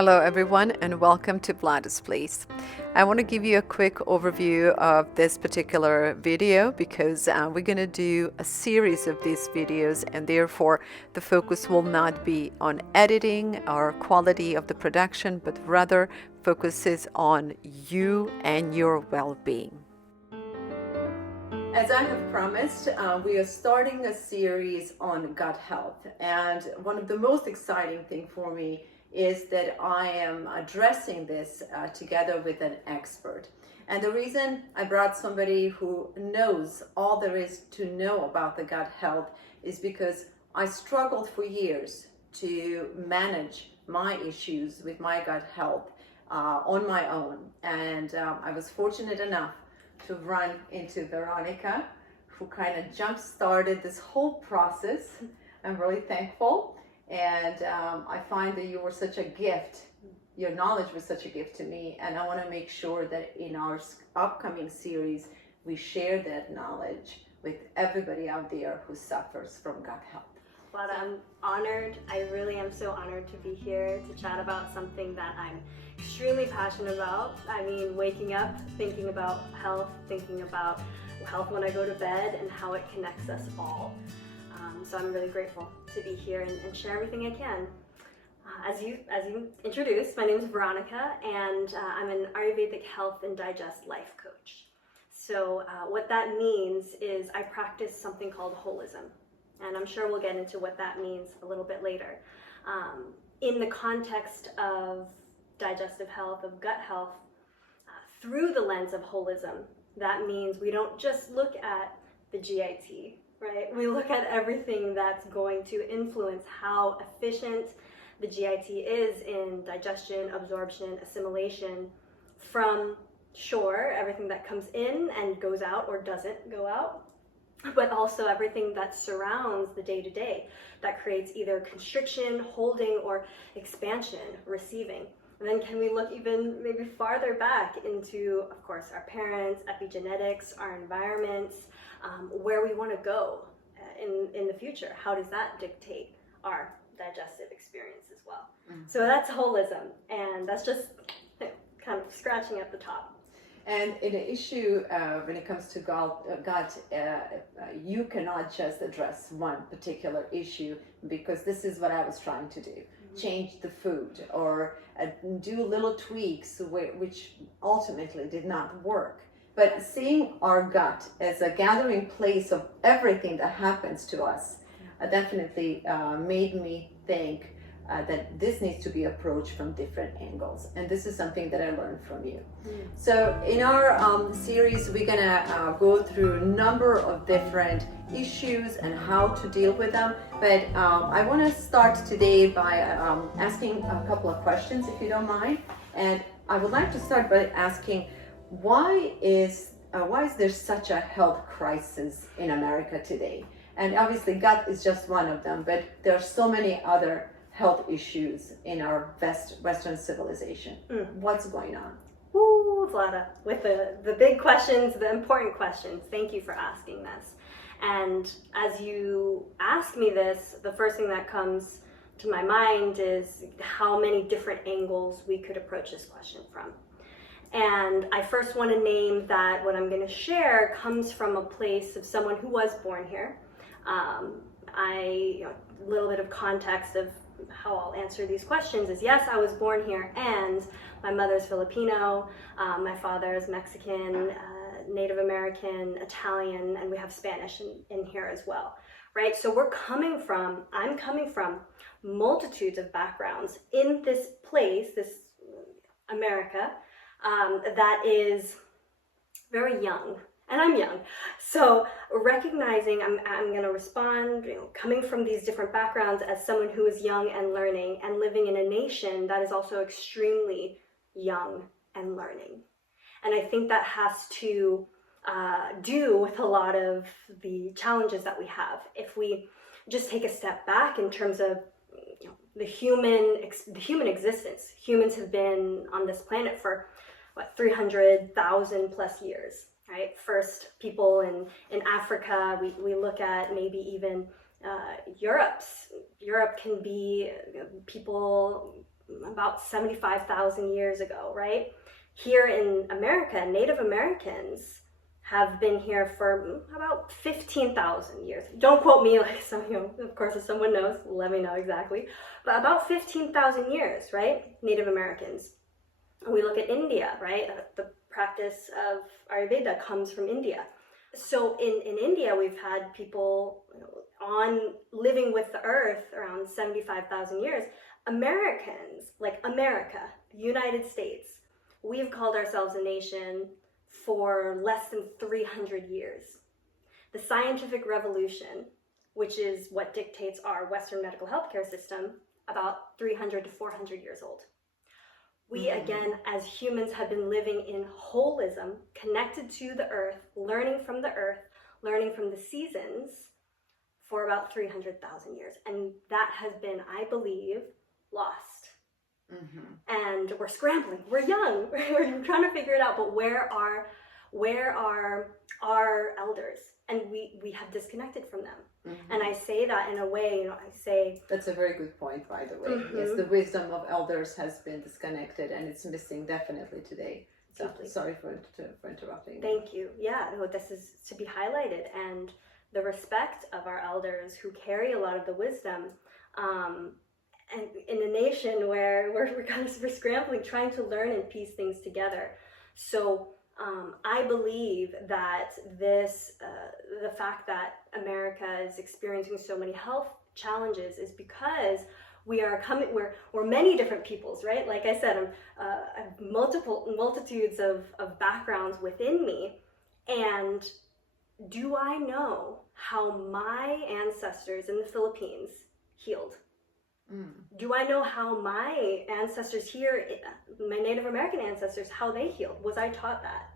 Hello everyone and welcome to Vlad's Place. I want to give you a quick overview of this particular video because we're going to do a series of these videos, and therefore the focus will not be on editing or quality of the production, but rather focuses on you and your well-being. As I have promised, we are starting a series on gut health, and one of the most exciting things for me is that I am addressing this together with an expert. And the reason I brought somebody who knows all there is to know about the gut health is because I struggled for years to manage my issues with my gut health on my own. And I was fortunate enough to run into Veronica, who kind of jump-started this whole process. I'm really thankful. And I find that you were such a gift. Your knowledge was such a gift to me. And I want to make sure that in our upcoming series, we share that knowledge with everybody out there who suffers from gut health. But I'm honored. I really am so honored to be here to chat about something that I'm extremely passionate about. I mean, waking up, thinking about health, thinking about health when I go to bed and how it connects us all. So I'm really grateful to be here and share everything I can. As you introduced, my name is Veronica, and I'm an Ayurvedic health and digest life coach. So what that means is I practice something called holism, and I'm sure we'll get into what that means a little bit later. In the context of digestive health, of gut health, through the lens of holism, that means we don't just look at the GIT, right? We look at everything that's going to influence how efficient the GIT is in digestion, absorption, assimilation from, sure, everything that comes in and goes out or doesn't go out, but also everything that surrounds the day-to-day that creates either constriction, holding, or expansion, receiving. And then can we look even maybe farther back into, of course, our parents, epigenetics, our environments, where we want to go in the future. How does that dictate our digestive experience as well? Mm-hmm. So that's holism, and that's just kind of scratching at the top. And in an issue, when it comes to gut, you cannot just address one particular issue, because this is what I was trying to do. Mm-hmm. Change the food or do little tweaks which ultimately did not work. But seeing our gut as a gathering place of everything that happens to us definitely made me think that this needs to be approached from different angles. And this is something that I learned from you. So in our series, we're gonna go through a number of different issues and how to deal with them. But I wanna start today by asking a couple of questions, if you don't mind. And I would like to start by asking, why is there such a health crisis in America today? And obviously gut is just one of them, but there are so many other health issues in our Western civilization. What's going on? Ooh, Vlada, with the big questions, the important questions. Thank you for asking this. And as you ask me this, the first thing that comes to my mind is how many different angles we could approach this question from. And I first want to name that what I'm going to share comes from a place of someone who was born here. A little bit of context of how I'll answer these questions is, yes, I was born here, and my mother's Filipino, my father is Mexican, Native American, Italian, and we have Spanish in here as well, right? So I'm coming from multitudes of backgrounds in this place, this America, that is very young, and I'm young. So recognizing I'm going to respond, coming from these different backgrounds as someone who is young and learning and living in a nation that is also extremely young and learning. And I think that has to do with a lot of the challenges that we have. If we just take a step back in terms of the human existence, humans have been on this planet for 300,000 plus years, right? First, people in Africa, we look at maybe even Europe can be people about 75,000 years ago, right? Here in America, Native Americans have been here for about 15,000 years. Don't quote me, like, so, of course, if someone knows, let me know exactly. But about 15,000 years, right? Native Americans. We look at India, right? The practice of Ayurveda comes from India. So in India, we've had people on living with the earth around 75,000 years. Americans, like America, the United States, we've called ourselves a nation for less than 300 years. The scientific revolution, which is what dictates our Western medical healthcare system, about 300 to 400 years old. We, again, as humans, have been living in holism, connected to the earth, learning from the earth, learning from the seasons for about 300,000 years. And that has been, I believe, lost. And we're scrambling. We're young. We're trying to figure it out. But where are our elders? And we have disconnected from them. And I say that in a way, I say... That's a very good point, by the way. Yes, the wisdom of elders has been disconnected, and it's missing definitely today. So, sorry for interrupting. Thank you. Yeah, no, this is to be highlighted. And the respect of our elders who carry a lot of the wisdom, and in a nation where we're scrambling, trying to learn and piece things together. So I believe that the fact that America is experiencing so many health challenges is because we're many different peoples, right? Like I said, I have multitudes of backgrounds within me. And do I know how my ancestors in the Philippines healed? Do I know how my ancestors here, my Native American ancestors, how they healed? Was I taught that?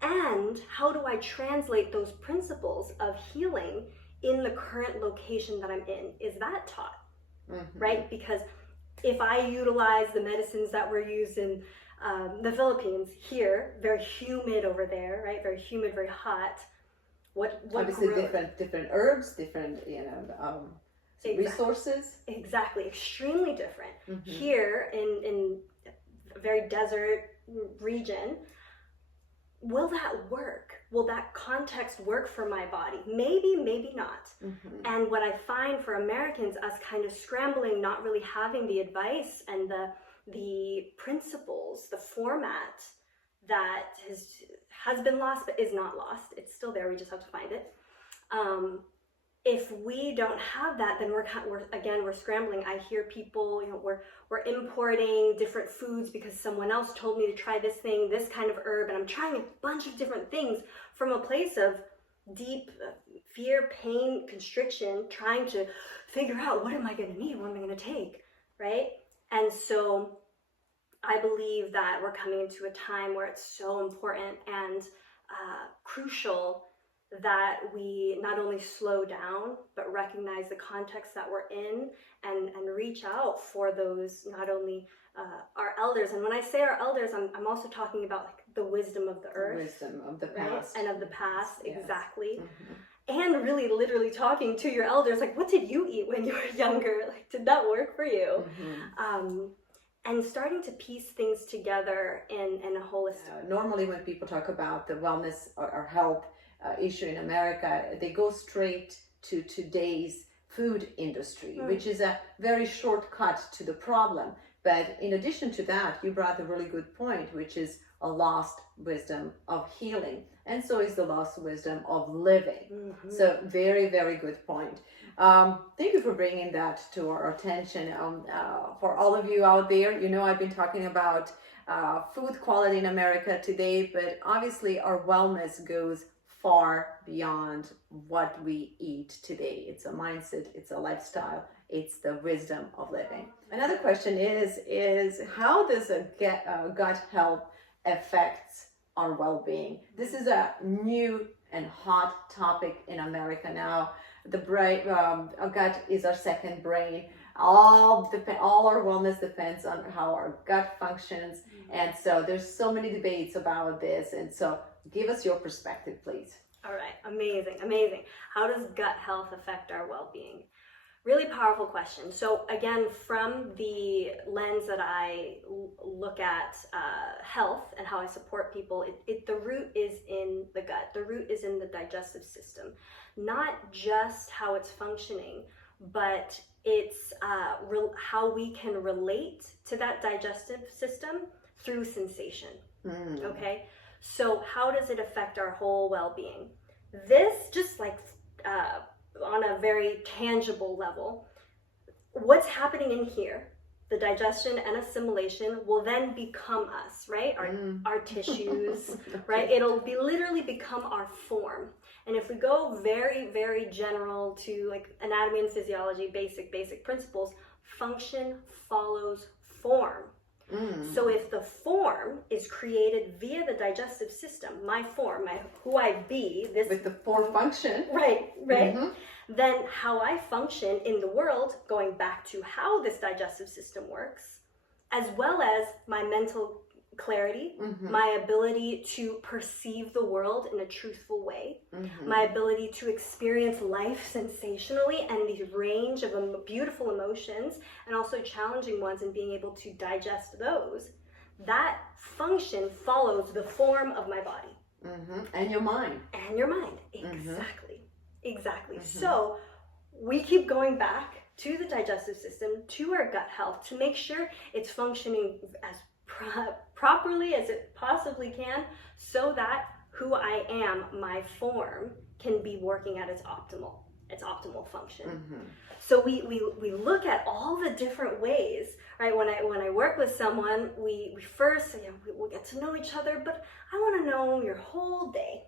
And how do I translate those principles of healing in the current location that I'm in? Is that taught? Right? Because if I utilize the medicines that were used in the Philippines here, very humid over there, right? Very humid, very hot. What obviously grows? different herbs, different resources. Exactly, extremely different. Here in a very desert region, will that work? Will that context work for my body? Maybe, maybe not. And what I find for Americans, us kind of scrambling, not really having the advice and the principles, the format that has been lost but is not lost. It's still there, we just have to find it. If we don't have that, then we're scrambling. I hear people, we're importing different foods because someone else told me to try this thing, this kind of herb, and I'm trying a bunch of different things from a place of deep fear, pain, constriction, trying to figure out what am I going to need, what am I going to take, right? And so I believe that we're coming into a time where it's so important and crucial that we not only slow down, but recognize the context that we're in and reach out for those, not only our elders. And when I say our elders, I'm also talking about like the wisdom of the earth. Wisdom of the right? past. And of the past, Yes. Exactly. And really literally talking to your elders, like, what did you eat when you were younger? Like, did that work for you? And starting to piece things together in a holistic Normally when people talk about the wellness or health issue in America, they go straight to today's food industry, which is a very shortcut to the problem. But in addition to that, you brought a really good point, which is a lost wisdom of healing. And so is the lost wisdom of living. So very, very good point. Thank you for bringing that to our attention. For all of you out there, I've been talking about food quality in America today, but obviously our wellness goes far beyond what we eat today. It's a mindset, it's a lifestyle, it's the wisdom of living. Another question is how does gut health affects our well-being? This is a new and hot topic in America now. The brain, our gut is our second brain. All our wellness depends on how our gut functions, and so there's so many debates about this. And so, give us your perspective, please. All right, amazing. How does gut health affect our well-being? Really powerful question. So again, from the lens that I look at health and how I support people, the root is in the gut. The root is in the digestive system. Not just how it's functioning, but it's how we can relate to that digestive system through sensation. Okay? So how does it affect our whole well-being? This just like on a very tangible level, what's happening in here, the digestion and assimilation, will then become us, right? Our tissues, right? It'll literally become our form. And if we go very, very general to like anatomy and physiology, basic principles, function follows form. So if the form is created via the digestive system, my form, who I be, this with the form function, right, then how I function in the world, going back to how this digestive system works, as well as my mental clarity, my ability to perceive the world in a truthful way, my ability to experience life sensationally and the range of beautiful emotions and also challenging ones, and being able to digest those, that function follows the form of my body. And your mind. And your mind, exactly. So we keep going back to the digestive system, to our gut health, to make sure it's functioning as properly as it possibly can, so that who I am, my form, can be working at its optimal function. So we look at all the different ways, right? When I work with someone, we first, we'll get to know each other, but I want to know your whole day.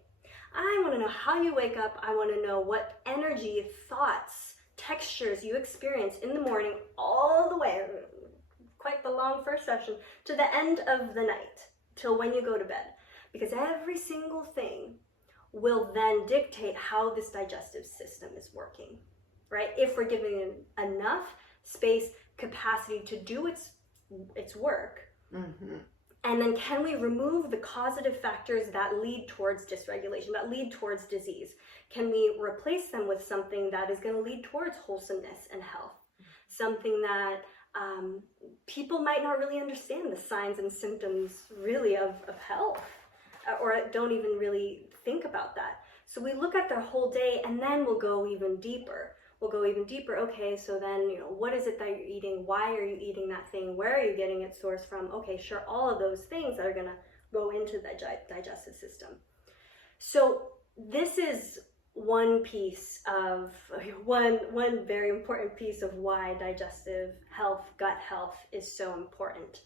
I want to know how you wake up. I want to know what energy, thoughts, textures you experience in the morning, all the way, quite the long first session, to the end of the night, till when you go to bed. Because every single thing will then dictate how this digestive system is working, right? If we're giving it enough space, capacity to do its work. And then can we remove the causative factors that lead towards dysregulation, that lead towards disease? Can we replace them with something that is going to lead towards wholesomeness and health? Something that people might not really understand the signs and symptoms really of health, or don't even really think about that. So we look at their whole day, and then we'll go even deeper. Okay, so then, what is it that you're eating? Why are you eating that thing? Where are you getting its source from? Okay, sure, all of those things that are going to go into the digestive system. So this is one piece of one very important piece of why digestive health, gut health is so important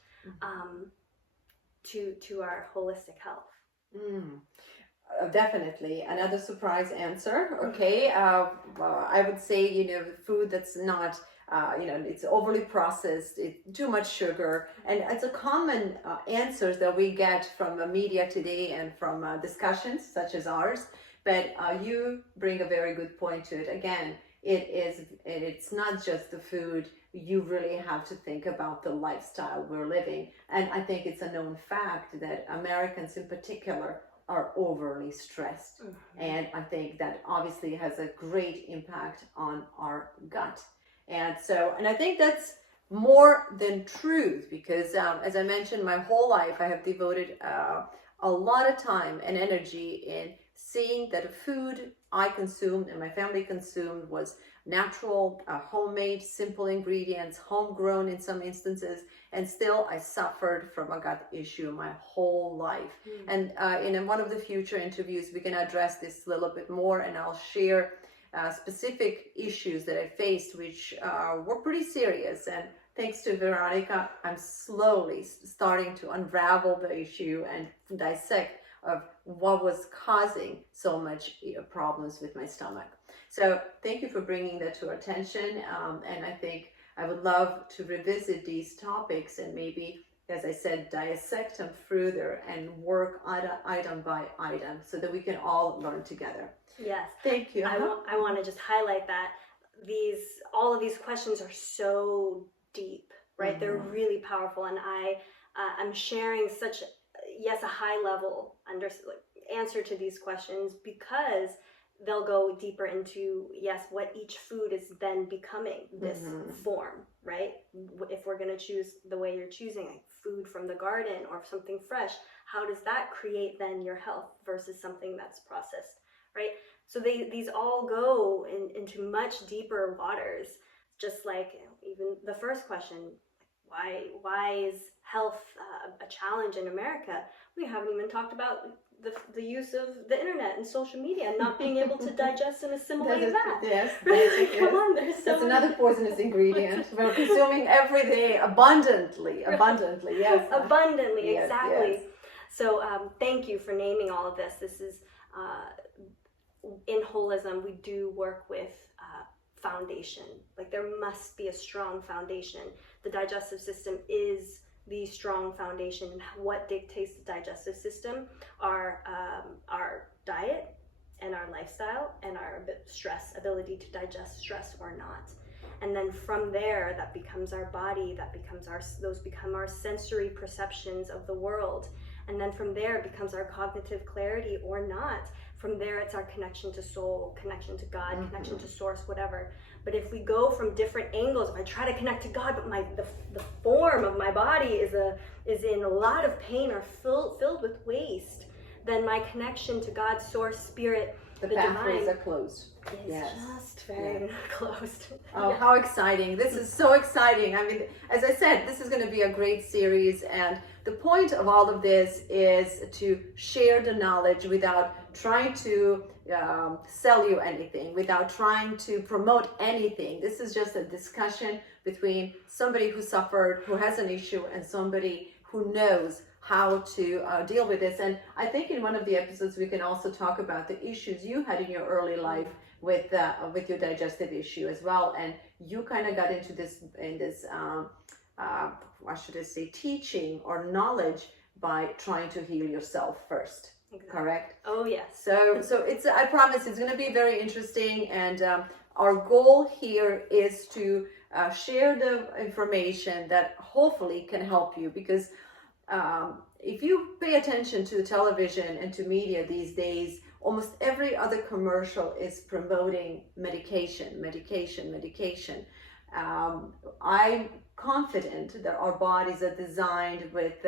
to our holistic health. Definitely. Another surprise answer. Okay. I would say, food that's not, it's overly processed, it's too much sugar. And it's a common answers that we get from the media today and from discussions such as ours. But you bring a very good point to it. Again, it's not just the food. You really have to think about the lifestyle we're living. And I think it's a known fact that Americans in particular are overly stressed. And I think that obviously has a great impact on our gut. And I think that's more than truth, because as I mentioned, my whole life I have devoted a lot of time and energy in seeing that the food I consumed and my family consumed was natural, homemade, simple ingredients, homegrown in some instances, and still I suffered from a gut issue my whole life. And in one of the future interviews, we can address this a little bit more, and I'll share specific issues that I faced, which were pretty serious. And thanks to Veronica, I'm slowly starting to unravel the issue and dissect of what was causing so much problems with my stomach. So thank you for bringing that to our attention. And I think I would love to revisit these topics and maybe, as I said, dissect them further and work item by item so that we can all learn together. Yes. Thank you. I want to just highlight that all of these questions are so deep, right? They're really powerful, and I'm sharing such a high level answer to these questions because they'll go deeper into, yes, what each food is then becoming, this form, right? If we're going to choose the way you're choosing, like food from the garden or something fresh, how does that create then your health versus something that's processed, right? So these all go into much deeper waters, just like even the first question, why is health a challenge in America? We haven't even talked about the use of the internet and social media and not being able to digest and assimilate that. Yes, Come on, there's so that's another poisonous ingredient. We're consuming every day abundantly, yes. Abundantly, Yes, exactly. yes. So thank you for naming all of this. This is, in holism, we do work with foundation. Like there must be a strong foundation. The digestive system is the strong foundation. What dictates the digestive system are our diet and our lifestyle and our ability to digest stress or not. And then from there, that becomes our body, those become our sensory perceptions of the world. And then from there, it becomes our cognitive clarity or not. From there, it's our connection to soul, connection to God, connection to source, whatever. But if we go from different angles, if I try to connect to God, but the form of my body is in a lot of pain or filled with waste, then my connection to God, source, spirit, the pathways are closed. It's just very closed. Oh, how exciting. This is so exciting. I mean, as I said, this is going to be a great series. And the point of all of this is to share the knowledge without trying to sell you anything, without trying to promote anything. This is just a discussion between somebody who suffered, who has an issue, and somebody who knows how to deal with this. And I think in one of the episodes we can also talk about the issues you had in your early life with your digestive issue as well. And you kind of got into this what should I say, teaching or knowledge by trying to heal yourself first. Exactly. Correct? Oh yes. So it's, I promise it's going to be very interesting, and our goal here is to share the information that hopefully can help you, because if you pay attention to television and to media these days, almost every other commercial is promoting medication. I'm confident that our bodies are designed with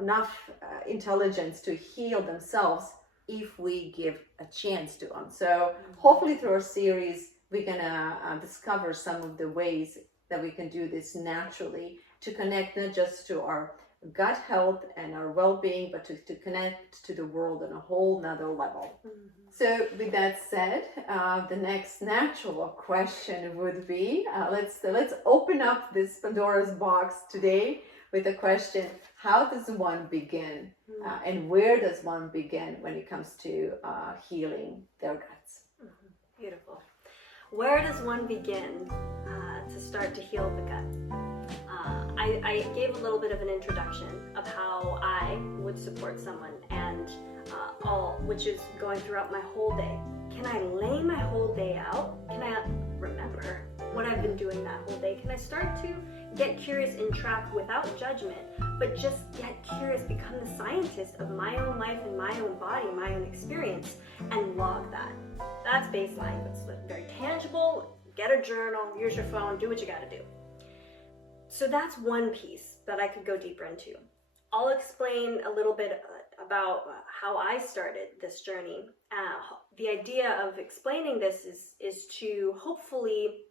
enough intelligence to heal themselves if we give a chance to them. So hopefully through our series, we're gonna discover some of the ways that we can do this naturally to connect not just to our gut health and our well-being, but to connect to the world on a whole nother level. So with that said, the next natural question would be, let's open up this Pandora's box today with the question, how does one begin? And where does one begin when it comes to healing their guts? Beautiful. Where does one begin to start to heal the gut? I gave a little bit of an introduction of how I would support someone, and which is going throughout my whole day. Can I lay my whole day out? Can I remember what I've been doing that whole day? Can I start to get curious and track without judgment, but just get curious, become the scientist of my own life and my own body, my own experience, and log that? That's baseline. It's very tangible. Get a journal, use your phone, do what you gotta do. So that's one piece that I could go deeper into. I'll explain a little bit about how I started this journey. The idea of explaining this is to hopefully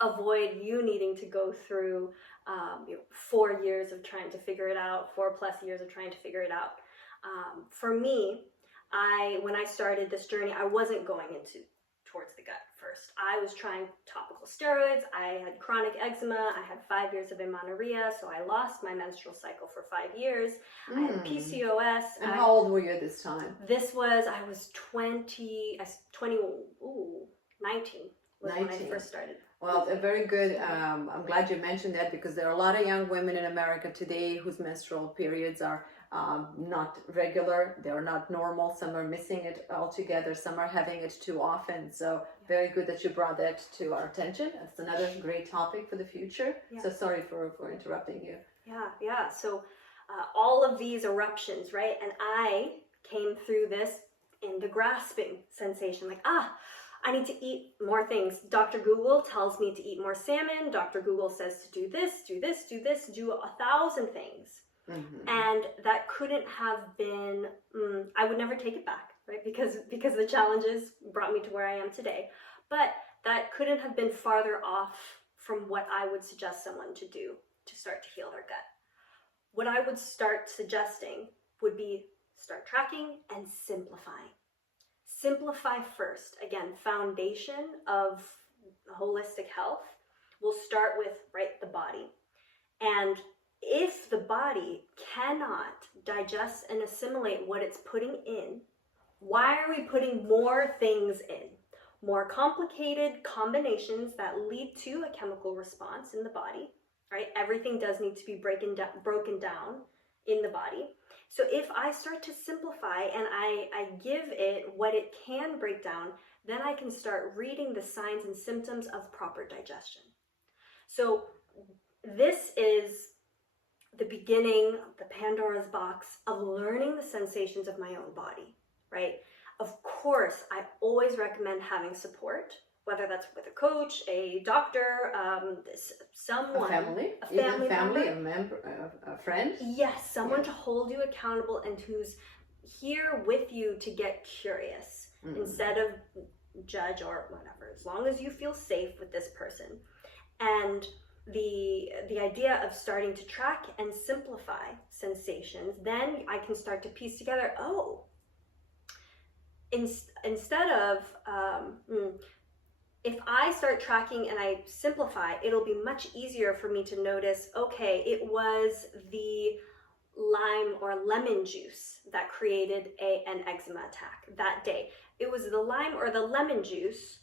avoid you needing to go through 4 years of trying to figure it out, 4+ years of trying to figure it out. For me, when I started this journey, I wasn't going towards the gut first. I was trying topical steroids. I had chronic eczema. I had 5 years of amenorrhea, so I lost my menstrual cycle for 5 years. I had PCOS. And how old were you at this time? I was 19 was 19. When I first started. Well, very good. I'm glad you mentioned that, because there are a lot of young women in America today whose menstrual periods are not regular, they're not normal, some are missing it altogether, some are having it too often. So very good that you brought that to our attention. That's another great topic for the future. Yeah. So sorry for interrupting you. So all of these eruptions, right? And I came through this in the grasping sensation, like, I need to eat more things. Dr. Google tells me to eat more salmon. Dr. Google says to do this, do this, do this, do 1,000 things. Mm-hmm. And that couldn't have been, I would never take it back, right? Because the challenges brought me to where I am today. But that couldn't have been farther off from what I would suggest someone to do to start to heal their gut. What I would start suggesting would be start tracking and simplifying. Simplify first. Again, foundation of holistic health will start with, right, the body. And if the body cannot digest and assimilate what it's putting in, why are we putting more things in? More complicated combinations that lead to a chemical response in the body, right? Everything does need to be broken down in the body. So if I start to simplify and I give it what it can break down, then I can start reading the signs and symptoms of proper digestion. So this is the beginning, the Pandora's box of learning the sensations of my own body, right? Of course, I always recommend having support, whether that's with a coach, a doctor, someone, a member, a friend. Yes, someone to hold you accountable and who's here with you to get curious instead of judge or whatever. As long as you feel safe with this person, and the idea of starting to track and simplify sensations, then I can start to piece together. Instead of if I start tracking and I simplify, it'll be much easier for me to notice, okay, it was the lime or lemon juice that created an eczema attack that day. It was the lime or the lemon juice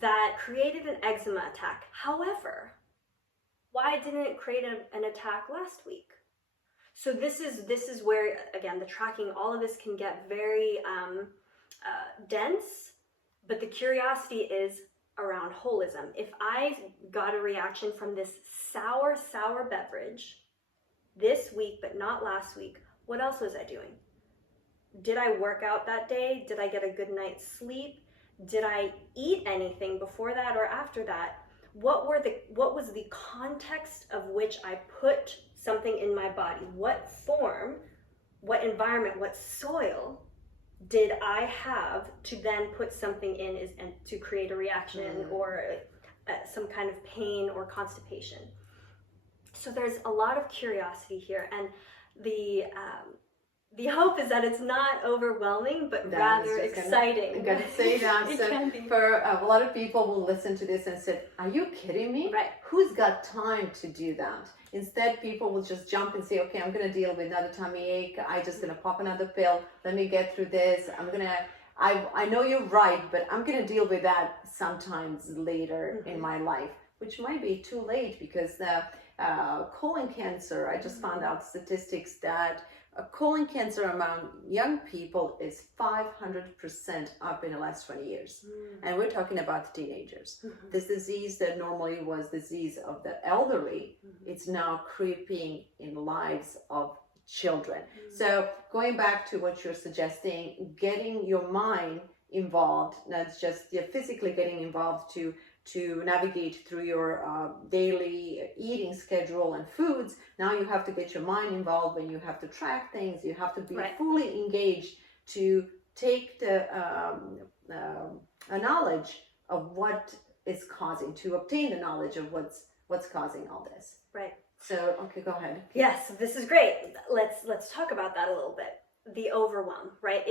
that created an eczema attack. However, why didn't it create an attack last week? So this is where, again, the tracking, all of this can get very dense, but the curiosity is around holism. If I got a reaction from this sour beverage this week but not last week, what else was I doing? Did I work out that day? Did I get a good night's sleep? Did I eat anything before that or after that? What was the context of which I put something in my body? What form, what environment, what soil did I have to then put something in and to create a reaction or some kind of pain or constipation? So there's a lot of curiosity here, and the hope is that it's not overwhelming, but rather exciting. I'm going to say that. So for a lot of people will listen to this and say, are you kidding me? Right. Who's got time to do that? Instead, people will just jump and say, okay, I'm going to deal with another tummy ache. I'm just going to pop another pill. Let me get through this. I know you're right, but I'm going to deal with that sometimes later in my life, which might be too late, because the colon cancer, I just found out statistics that colon cancer among young people is 500% up in the last 20 years. And we're talking about teenagers. This disease that normally was disease of the elderly, it's now creeping in the lives of children. So going back to what you're suggesting, getting your mind involved, not just physically getting involved to navigate through your daily eating schedule and foods. Now you have to get your mind involved when you have to track things. You have to be fully engaged to take the knowledge of what is causing, to obtain the knowledge of what's causing all this. Right. So, okay, go ahead. Yes, this is great. Let's talk about that a little bit. The overwhelm, right?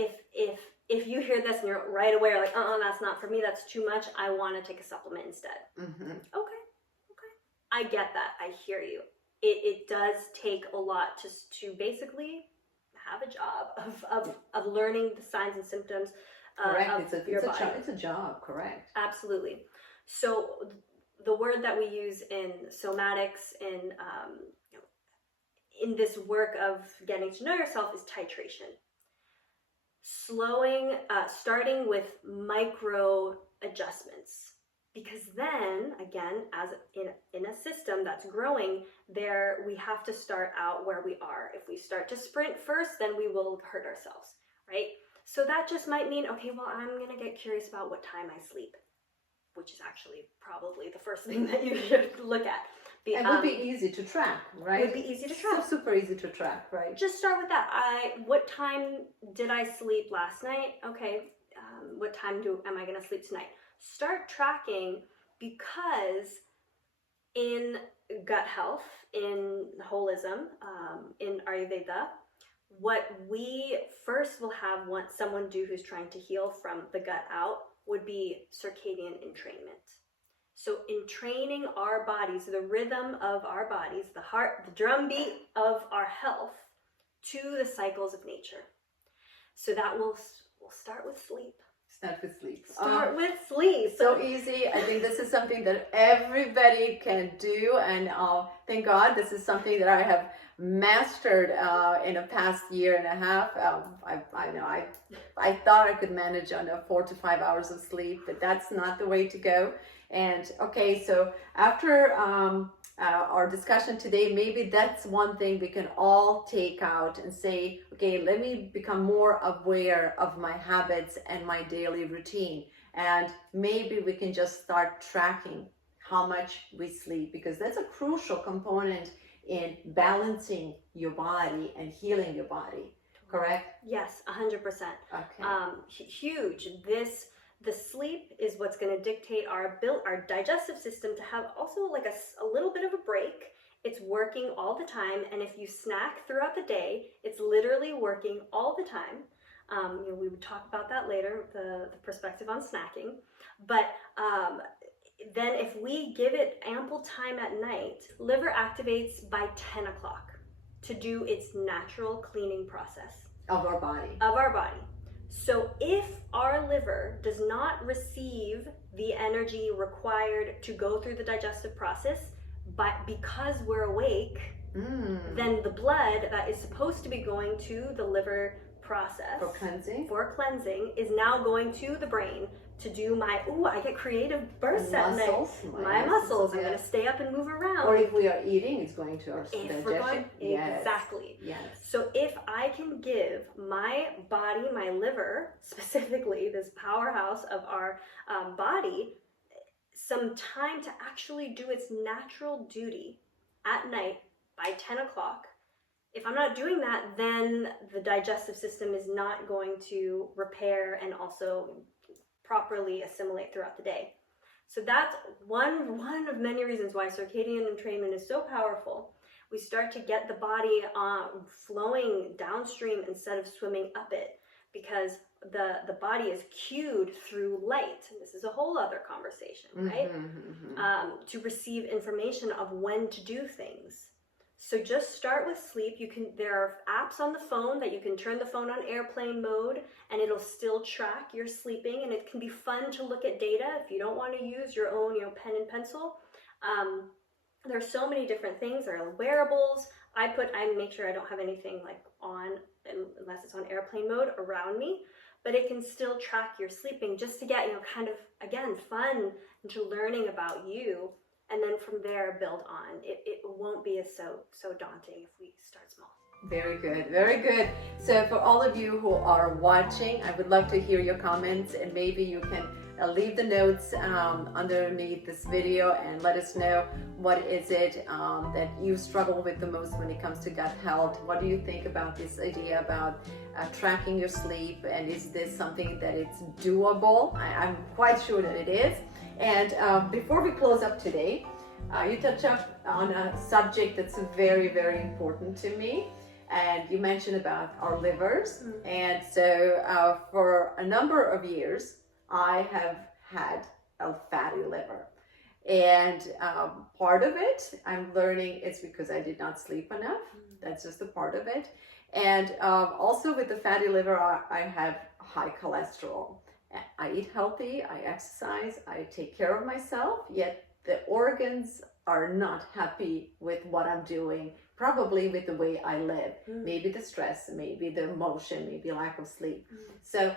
If you hear this and you're right away, like, that's not for me, that's too much, I want to take a supplement instead. Okay. I get that. I hear you. It does take a lot to basically have a job of learning the signs and symptoms of your body. It's a job, correct. Absolutely. So the word that we use in somatics, in this work of getting to know yourself, is titration. Starting with micro adjustments, because then again, as in a system that's growing, we have to start out where we are. If we start to sprint first, then we will hurt ourselves, right? So that just might mean, okay, well, I'm going to get curious about what time I sleep, which is actually probably the first thing that you should look at. It would be easy to track, right? It would be easy to track. So super easy to track, right? Just start with that. What time did I sleep last night? Okay, what time am I going to sleep tonight? Start tracking, because in gut health, in holism, in Ayurveda, what we first will have someone do who's trying to heal from the gut out would be circadian entrainment. So in training our bodies, the rhythm of our bodies, the heart, the drumbeat of our health to the cycles of nature. So that we'll start with sleep. Start with sleep. Start with sleep. So easy. I think this is something that everybody can do, and thank God this is something that I have mastered in the past year and a half. I thought I could manage on 4 to 5 hours of sleep, but that's not the way to go. And okay, so after our discussion today, maybe that's one thing we can all take out and say, okay, let me become more aware of my habits and my daily routine. And maybe we can just start tracking how much we sleep, because that's a crucial component in balancing your body and healing your body, correct? Yes, 100%. Okay. Huge. The sleep is what's going to dictate our digestive system to have also like a little bit of a break. It's working all the time, and if you snack throughout the day, it's literally working all the time. We would talk about that later, the perspective on snacking. But then if we give it ample time at night, liver activates by 10 o'clock to do its natural cleaning process. Of our body. So if our liver does not receive the energy required to go through the digestive process, but because we're awake, then the blood that is supposed to be going to the liver process for cleansing is now going to the brain to do I get creative bursts at night. My muscles. I'm going to stay up and move around. Or if we are eating, it's going to our digestion. Exactly. Yes. So if I can give my body, my liver, specifically this powerhouse of our body, some time to actually do its natural duty at night by 10 o'clock, if I'm not doing that, then the digestive system is not going to repair and also properly assimilate throughout the day. So that's one of many reasons why circadian entrainment is so powerful. We start to get the body flowing downstream instead of swimming up it, because the body is cued through light. And this is a whole other conversation, right? To receive information of when to do things. So just start with sleep. There are apps on the phone that you can turn the phone on airplane mode, and it'll still track your sleeping, and it can be fun to look at data if you don't want to use your own pen and pencil. There's so many different things. There are wearables. I make sure I don't have anything like on unless it's on airplane mode around me, but it can still track your sleeping just to get kind of, again, fun into learning about you. And then from there, build on. It won't be so daunting if we start small. Very good, very good. So for all of you who are watching, I would love to hear your comments, and maybe you can leave the notes underneath this video and let us know what is it that you struggle with the most when it comes to gut health. What do you think about this idea about tracking your sleep, and is this something that it's doable? I'm quite sure that it is. And before we close up today, you touch up on a subject that's very, very important to me. And you mentioned about our livers. And so for a number of years, I have had a fatty liver. And part of it, I'm learning it's because I did not sleep enough. That's just a part of it. And also with the fatty liver, I have high cholesterol. I eat healthy, I exercise, I take care of myself, yet the organs are not happy with what I'm doing, probably with the way I live. Maybe the stress, maybe the emotion, maybe lack of sleep. So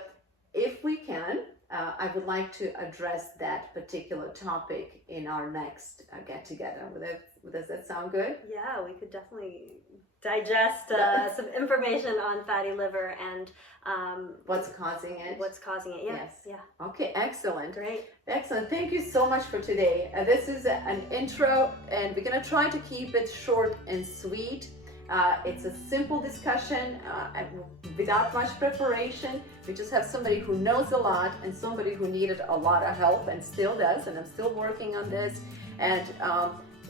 if we can, I would like to address that particular topic in our next get-together. Does that sound good? Yeah, we could definitely digest some information on fatty liver and what's causing it. Yes. Yeah. Okay, excellent. Great. Excellent. Thank you so much for today. This is an intro, and we're going to try to keep it short and sweet. It's a simple discussion without much preparation. We just have somebody who knows a lot and somebody who needed a lot of help and still does, and I'm still working on this. And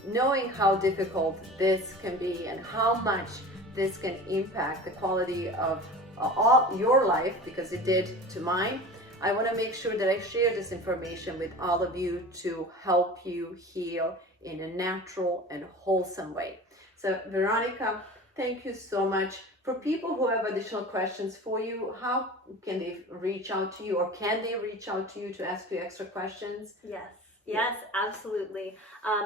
knowing how difficult this can be and how much this can impact the quality of all your life, because it did to mine, I want to make sure that I share this information with all of you to help you heal in a natural and wholesome way. So Veronica, thank you so much. For people who have additional questions for you, how can they reach out to you, or can they reach out to you to ask you extra questions? Yes, absolutely.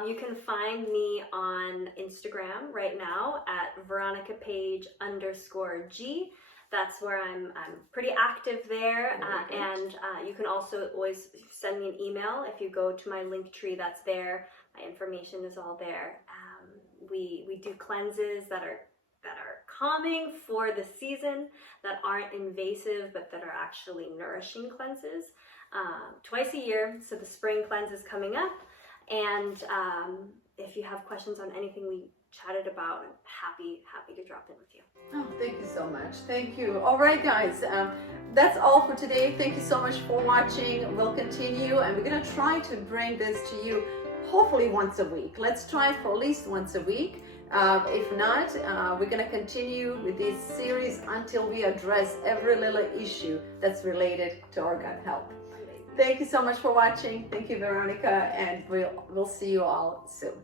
You can find me on Instagram right now at VeronicaPage_G. That's where I'm pretty active there. And you can also always send me an email if you go to my link tree. That's there. My information is all there. We do cleanses that are calming for the season, that aren't invasive, but that are actually nourishing cleanses. Twice a year, so the spring cleanse is coming up, and if you have questions on anything we chatted about, I'm happy to drop in with you. Oh, thank you so much. Thank you. All right, guys, that's all for today. Thank you so much for watching. We'll continue, and we're gonna try to bring this to you hopefully once a week. Let's try for at least once a week. If not, we're going to continue with this series until we address every little issue that's related to our gut health. Thank you so much for watching. Thank you, Veronica, and we'll see you all soon.